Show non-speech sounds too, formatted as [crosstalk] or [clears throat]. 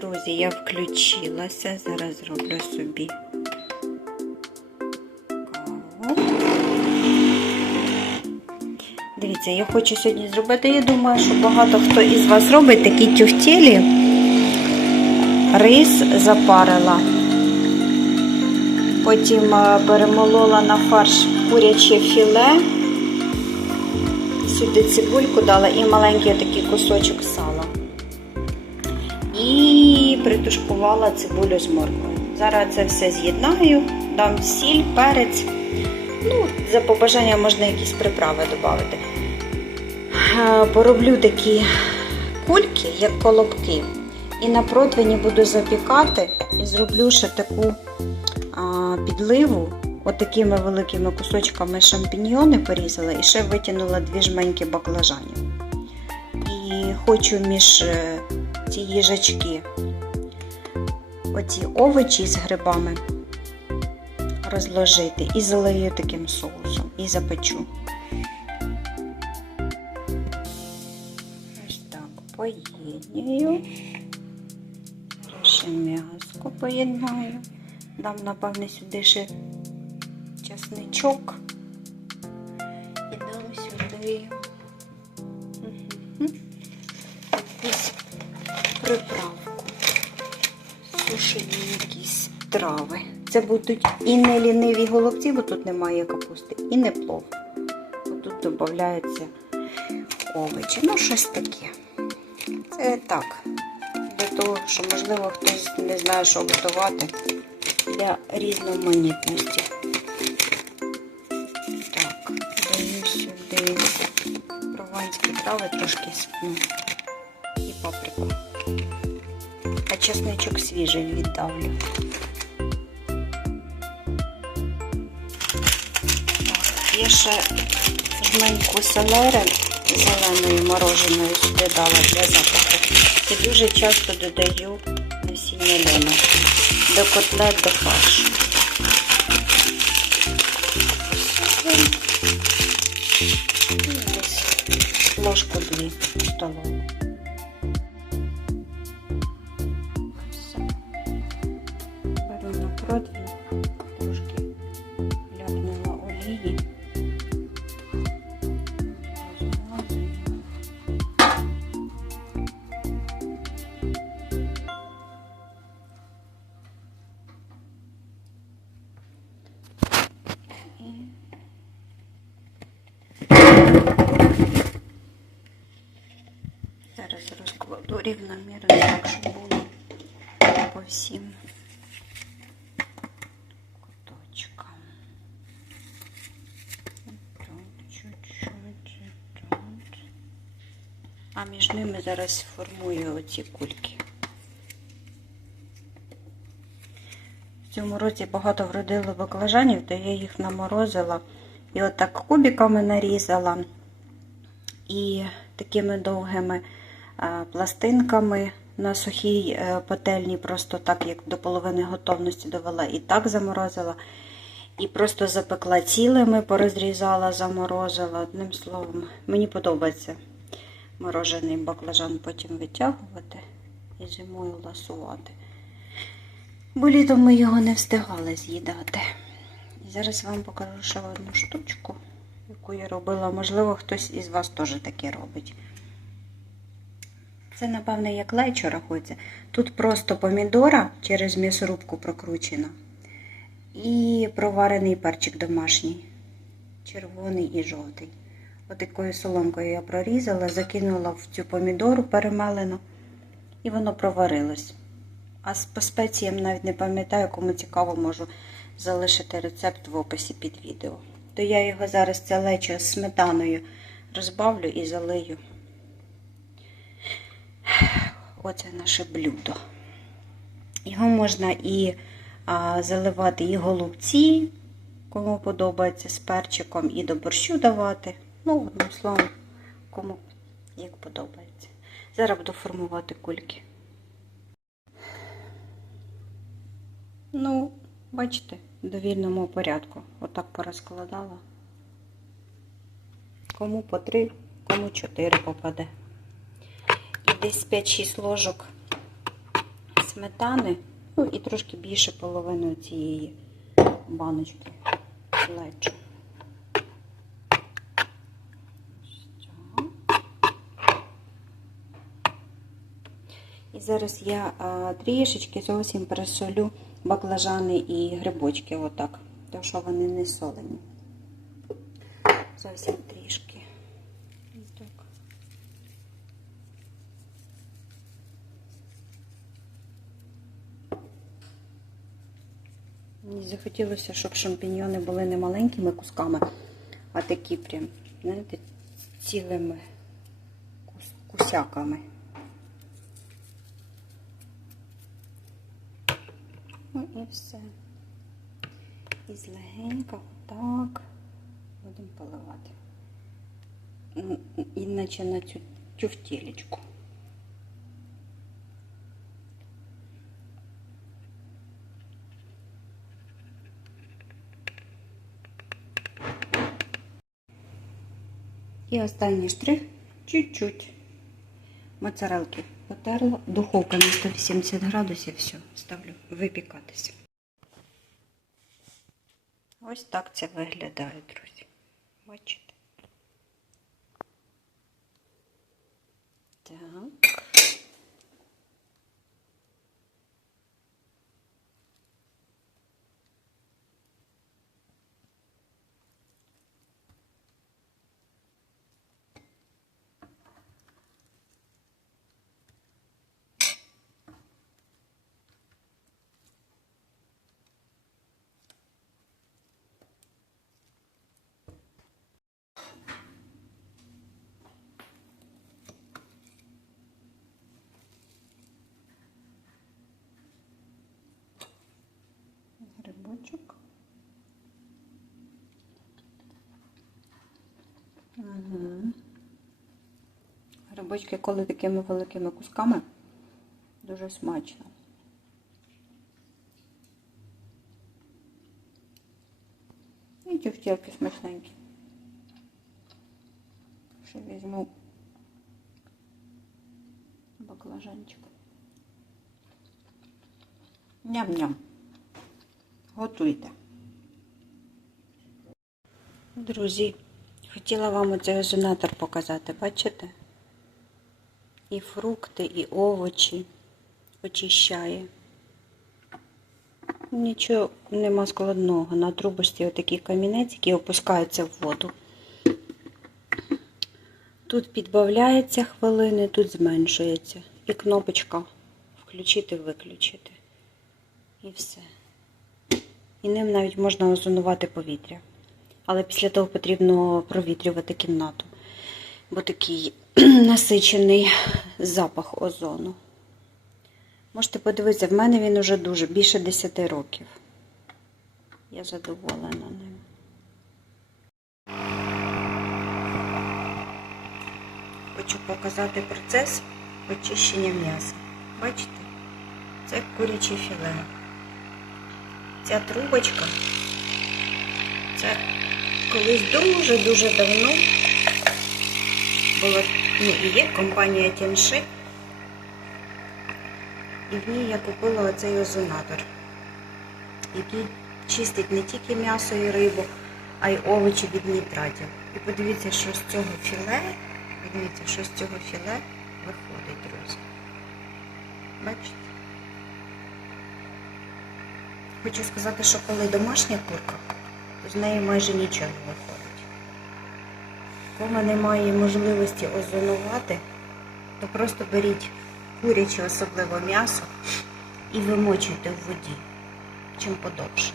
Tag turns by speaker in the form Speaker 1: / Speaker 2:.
Speaker 1: Друзі, я включилася. Зараз зроблю собі каву. Дивіться, я хочу сьогодні зробити. Я думаю, що багато хто із вас робить такі тюфтєлі. Рис запарила. Потім е, перемолола на фарш куряче філе. Сюди цибульку дала і маленький такий кусочок сала. Притушкувала цибулю з морквою. Зараз це все з'єднаю, дам сіль, перець. Ну, за побажанням можна якісь приправи додати. Е, Пороблю такі кульки, як колобки. І на противні буду запікати і зроблю ще таку а, підливу. Отакими великими кусочками шампіньйони порізала і ще витягнула дві жменьки баклажанів. І хочу між е, ці їжачки оці овочі з грибами розложити і залию таким соусом і запечу. Ось так поєднюю. Ще м'яско поєднаю. Дам, напевне, сюди ще часничок. І дам сюди якусь приправку. Сушені якісь трави. Це будуть і не ліниві голубці, бо тут немає капусти, і не плов. Тут додаються овочі. Ну, щось таке. Це так. Для того, що, можливо, хтось не знає, що готувати для різноманітності. Так, даю сюди прованські трави, трошки спну і паприку. Чесничок свіжий віддавлю. Я ще жменьку селери зеленою мороженою сюди дала для запаху. І дуже часто додаю насіння льону до котлет до фаршу. Ложку дві столову. Рівномірно, так, щоб було по всім куточкам. Тут чуть-чуть, тут. А між ними зараз формую оці кульки. В цьому році багато вродило баклажанів, то я їх наморозила і отак кубиками нарізала і такими довгими пластинками на сухій е, пательні, просто так, як до половини готовності довела, і так заморозила. І просто запекла цілими, порозрізала, заморозила. Одним словом, мені подобається морожений баклажан потім витягувати і зимою ласувати. Бо літом ми його не встигали з'їдати. І зараз вам покажу ще одну штучку, яку я робила. Можливо, хтось із вас теж таке робить. Це, напевне, як лечо рахується. Тут просто помідора через м'ясорубку прокручена. І проварений перчик домашній, червоний і жовтий. Отакою соломкою я прорізала, закинула в цю помідору перемелену, і воно проварилось. А по спеціям навіть не пам'ятаю, кому цікаво, можу залишити рецепт в описі під відео. То я його зараз це лечо з сметаною розбавлю і залию. Оце наше блюдо. Його можна і а, заливати і голубці, кому подобається з перчиком, і до борщу давати. Ну, одним словом, кому як подобається. Зараз буду формувати кульки. Ну, бачите, в довільному порядку. Отак порозкладала. Кому по три, кому чотири попаде. Десь 5-6 ложок сметани, ну і трошки більше половини цієї баночки лечу. І зараз я трішечки зовсім пересолю баклажани і грибочки, отак, тому що вони не солені. Зовсім трішки. Ось так. Мені захотілося, щоб шампіньйони були не маленькими кусками, а такі прям, знаєте, цілими кус- кусяками. Ну і все. І злегенька отак будемо поливати. М, Іначе на цю тюфтєлечку. І останній штрих чуть-чуть моцарелки потерла. Духовка на 180 градусів, все, ставлю випікатися. Ось так це виглядає, друзі. Бачите? Так. Грибочок. Угу. Грибочки, коли такими великими кусками, дуже смачно. І тюфтєлки смачненькі. Ще візьму баклажанчик. Ням-ням. Готуйте. Друзі, хотіла вам оцей озонатор показати, бачите? І фрукти, і овочі очищає. Нічого нема складного. На трубочці отакий камінець, який опускається в воду. Тут підбавляється хвилини, тут зменшується. І кнопочка включити-виключити. І все. І ним навіть можна озонувати повітря. Але після того потрібно провітрювати кімнату, бо такий [clears throat] насичений запах озону. Можете подивитися, в мене він уже дуже більше 10 років. Я задоволена ним. Хочу показати процес очищення м'яса. Бачите? Це куряче філе. Ця трубочка, це колись дуже-дуже давно була, ну, і є компанія Тянши. І в ній я купила оцей озонатор, який чистить не тільки м'ясо і рибу, а й овочі від нітратів. І подивіться, що з цього філе, подивіться, що з цього філе виходить, друзі. Бачите? Хочу сказати, що коли домашня курка, то з неї майже нічого не виходить. Коли немає можливості озонувати, то просто беріть куряче, особливо м'ясо, і вимочуйте в воді, чим подовше.